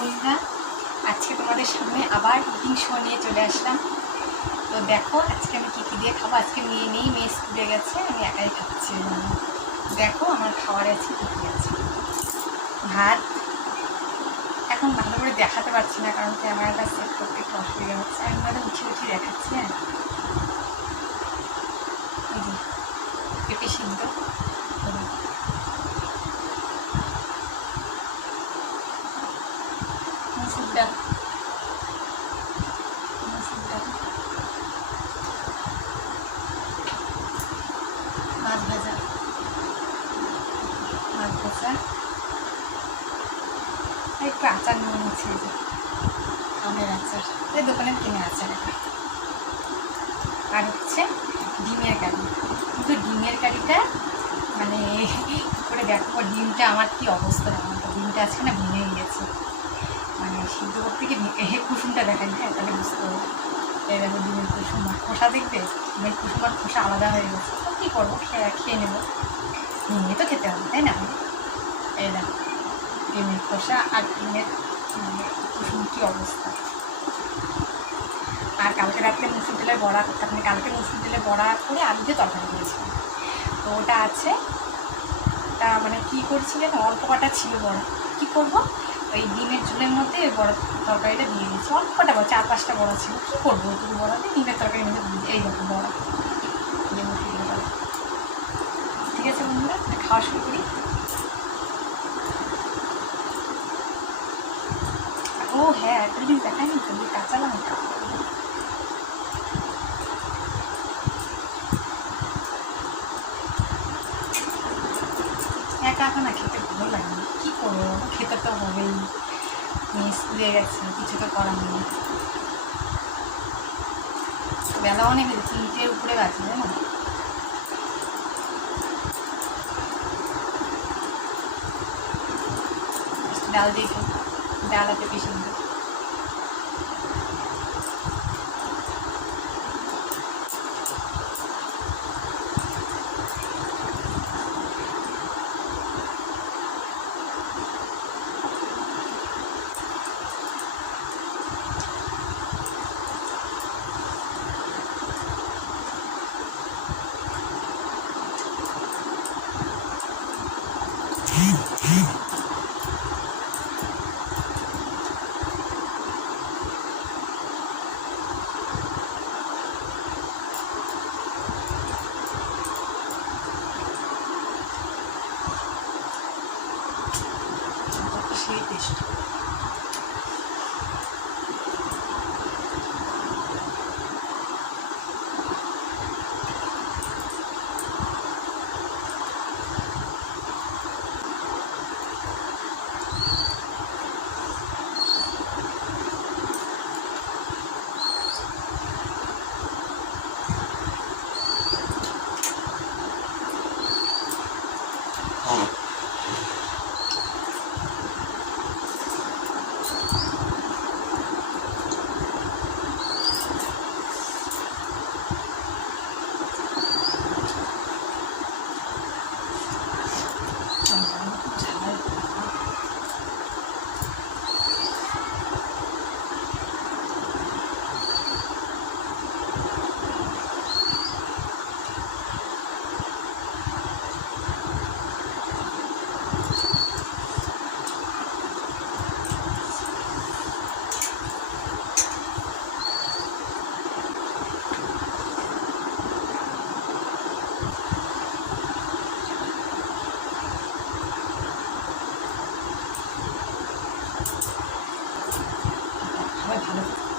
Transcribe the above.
বন্ধুরা, আজকে তোমাদের সামনে আবার কুকিং শো নিয়ে চলে আসলাম। তো দেখো আজকে আমি কী কী দিয়ে খাবো। আজকে মেয়ে স্কুলে গেছে, আমি একাই খাচ্ছি। দেখো আমার খাবারে আছে কী কী আছে। ভাত এখন ভালো করে দেখাতে পারছি না, কারণ ক্যামেরাটা সেট করতে একটু অসুবিধা হচ্ছে। আমি মানে উঠে দেখাচ্ছি। হ্যাঁ, এই যে পেঁপে সিদ্ধ, মুসুর ডাল, মাছ ভাজা, একটু আচার নিয়ে নিচ্ছে। এই যে আমের আচার, এই দোকানে কিনে আচার এটা। আর হচ্ছে ডিমের কারি। কিন্তু ডিমের কারিটা মানে করে দেখো, ডিমটা আমার কী অবস্থা। ডিমটা আজকে না ভেঙে গিয়েছে, মানে সিদ্ধ করতে গিয়ে কুসুমটা দেখাই। হ্যাঁ, তাহলে বুঝতে পারবো। এই দেখো ডিমের কুসুম আর খোসা, দেখবে ডিমের কুসুম আর খোসা আলাদা হয়ে গেছে। তো কী করবো, খেয়ে নেবো, ভেঙে তো খেতে হবে, তাই না? এই দেখো ডিমের খোসা আর ডিমের কুসুম কী অবস্থা। আর কালকে রাত্রে মুসুর তেলের বড়া, আপনি কালকে মুসুর তেলের বড়া করে আলু দিয়ে তরকারি করেছিলেন, তো ওটা আছে। তা মানে কী করছিলেন, অল্প কটা ছিল বড়া, কী করবো, ওই ডিমের ঝোলের মধ্যে বড়া তরকারিটা দিয়ে দিয়েছি। অল্প কটা বড়া, 4-5টা বড়া ছিল, কী করবো ওটুকু বড়া দিয়ে ডিমের তরকারির মধ্যে দিয়ে। এই দেখো বড়া, ঠিক আছে বন্ধুরা, খাওয়া শুরু করি। ও হ্যাঁ, একটা জিনিস দেখায়নি তো, কাঁচা লঙ্কা। একা একা না খেতে ভালো লাগে না, কী করবো, খেতে তো হবেই। স্কুলে গেছে, কিছু তো করার নেই। বেলা অনেক হয়েছে, 3টের উপরে গেছে, তাই না? ডাল দিয়ে খাই, ডাল হাতে পেশে দিই। সেই টেস্ট। ভালো।